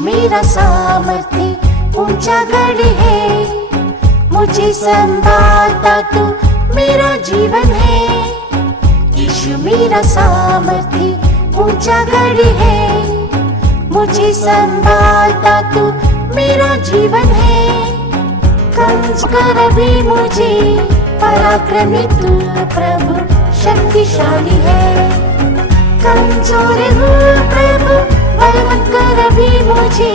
मेरा सामर्थ्य ऊंचा गढ़ है, मुझे संभालता तू मेरा जीवन है। यीशु मेरा सामर्थ्य ऊंचा गढ़ है, मुझे संभालता तू मेरा जीवन है। कंज कर अभी मुझे पराक्रमी तू प्रभु शक्तिशाली है। कमजोर हूँ प्रभु बलवंत कर अभी मुझे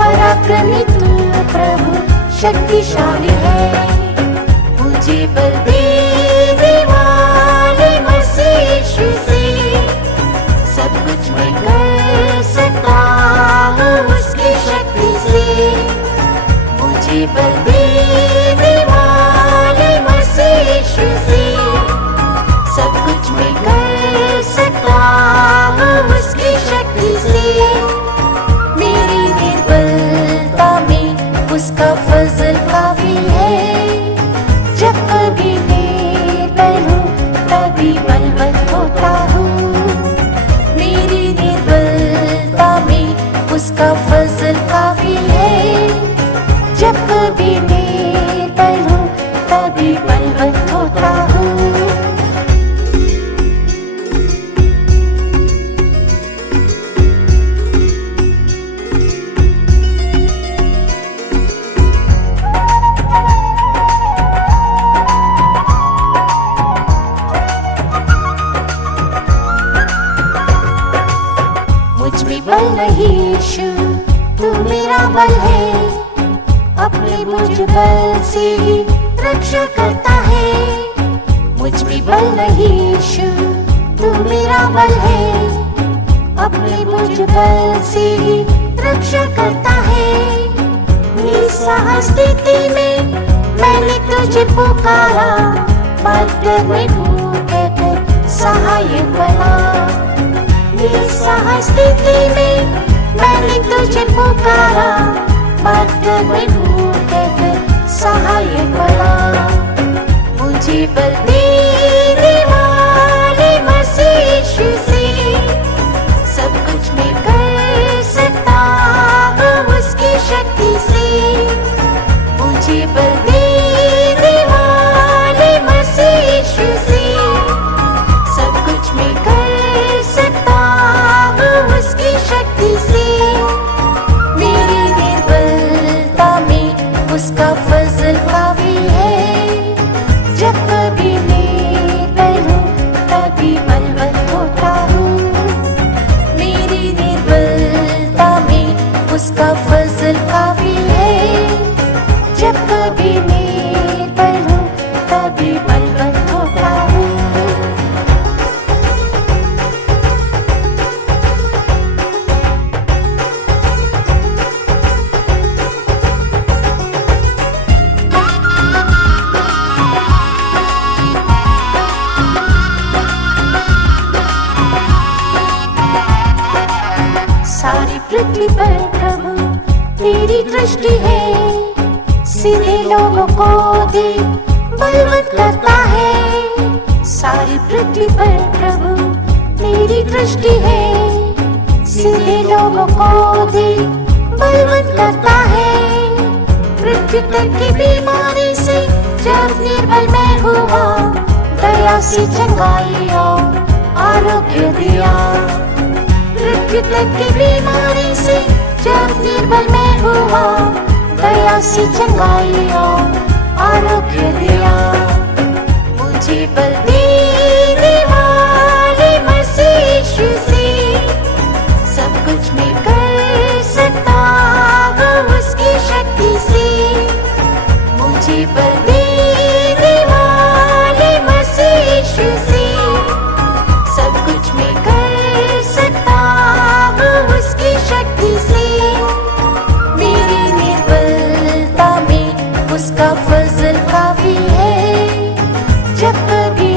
पराक्रमी तू प्रभु शक्तिशाली है। मुझे बल देने वाले मसीह यीशु से सब कुछ मैं कर सकता हूँ उसकी शक्ति से। मुझे बल देने वाले मसीह यीशु से सब कुछ मैं कर सकता हूँ उसकी शक्ति से। मेरी निर्बलता में उसका फजल काफी है। जब कभी निर्बल हूँ तभी बलवंत होता हूँ। मेरी निर्बलता में उसका फजल काफी है। जब कभी निर्बल हूँ तभी बलवंत होता हूँ। बल नहीं यीशु तू मेरा बल है, अपने मुझ बल से ही रक्षा करता है। मुझ में बल नहीं यीशु तू मेरा बल है, अपने मुझ बल से ही रक्षा करता है। निस्सहाय स्थिति में मैंने तुझे पुकारा, मदद में हूँ कहकर सहायक बना। निस्सहाय स्थिति में मैंने तुझे पुकारा, मदद में हूँ कहकर सहायक बना। मुझे बल देने वाले मसीह यीशु से सब कुछ मैं कर सकता हूँ उसकी शक्ति से। मुझे बल देने वाले मसीह यीशु से सब कुछ मैं कर सकता उसकी शक्ति से। मेरी निर्बलता में उसका फजल काफी है। जब कभी निर्बल हूँ तभी बलवंत होता हूँ। मेरी निर्बलता में उसका फजल काफी है। जब कभी निर्बल हूँ तभी बलवंत होता हूँ। सारी पृथ्वी पर प्रभु तेरी दृष्टि है, सीधे लोगों को देख बलवंत करता है। सारी पृथ्वी पर प्रभु तेरी दृष्टि है, सीधे लोगों को देख बलवंत करता है। पृथ्वी तक की बीमारी से जब निर्बल मैं हुआ, दया से चंगाई और आरोग्य दिया। पृथ्वी तक की बीमारी से जब निर्बल मैं हुआ, दया से चंगाई और आरोग्य दिया। मुझे बल देने वाले मसीह यीशु से सब कुछ मैं कर सकता हूँ उसकी शक्ति से। मुझे बल देने वाले मसीह यीशु से सब कुछ मैं कर सकता हूँ उसकी शक्ति से। मेरी निर्बलता में उसका फजल काफी है। जब कभी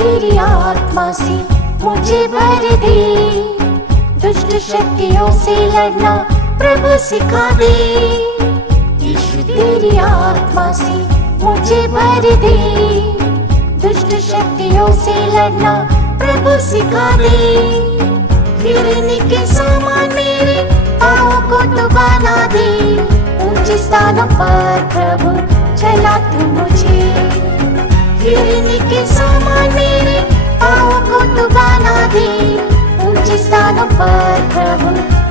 तेरी आत्मा से मुझे भर दे, दुष्ट शक्तियों से लड़ना प्रभु सिखा दे। यीशु तेरी आत्मा से मुझे भर दे, दुष्ट शक्तियों से लड़ना प्रभु सिखा दे। हिरनी के समान मेरे पाँव को तू बना दे, ऊंचे स्थानों पर प्रभु चला तू मुझे। हिरनी के समान मेरे पाँव को तू बना दे, ऊंचे स्थानों पर प्रभु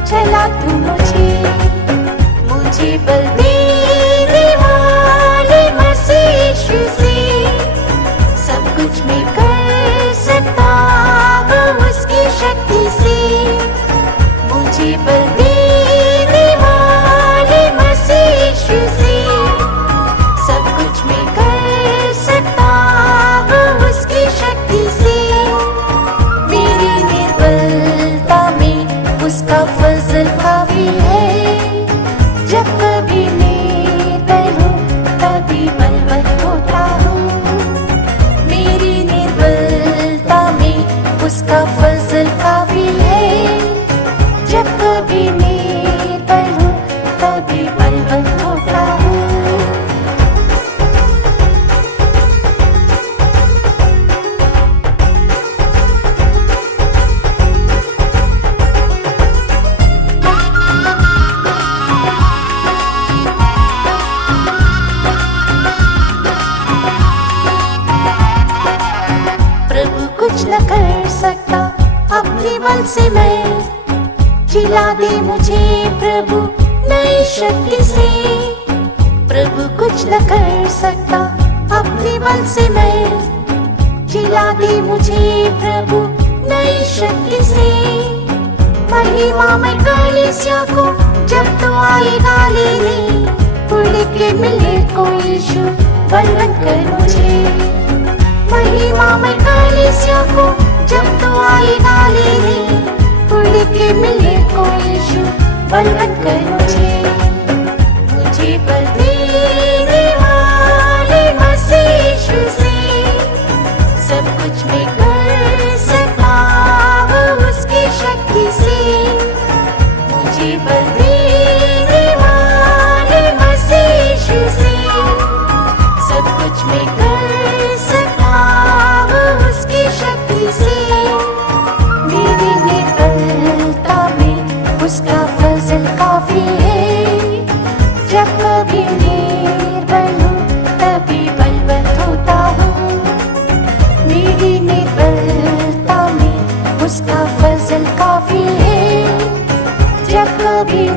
चला तू मुझे। मुझे बल देने वाले मसीह यीशु से सब कुछ मैं कर सकता हूँ उसकी शक्ति से। मुझे बल देने वाले मसीह यीशु से सब कुछ मैं कर सकता हूँ उसकी शक्ति से। मेरी निर्बलता में उसका फजल काफी है, जब कभी निर्बल हूँ तभी बलवंत होता हूँ। मेरी निर्बलता में उसका फजल काफी है, जब कभी निर्बल हूँ तभी बलवंत होता हूँ। प्रभु कुछ न कर सकता अपने बल से, मैं जिला दे मुझे प्रभु नई शक्ति से। प्रभु कुछ न कर सकता अपने बल से, मैं जिला दे मुझे प्रभु नई शक्ति से। महिमा में कलीसिया को जब तू आएगा लेने, उड़ के मिले को यीशु बलवंत कर मुझे। महिमा में कलीसिया को जब तू आएगा लेने, उड़ के मिले को यीशु बलवंत कर मुझे। मुझे बल देने वाले मसीह यीशु से सब कुछ मैं कर सकता हूँ उसकी शक्ति से। मुझे बल देने वाले मसीह यीशु से सब कुछ मैं कर सकता हूँ उसकी शक्ति से। मेरी निर्बलता में उसका फजल काफी है, जब कभी निर्बल हूँ तभी बलवंत होता हूँ। मेरी निर्बलता में उसका फजल काफी है, जब कभी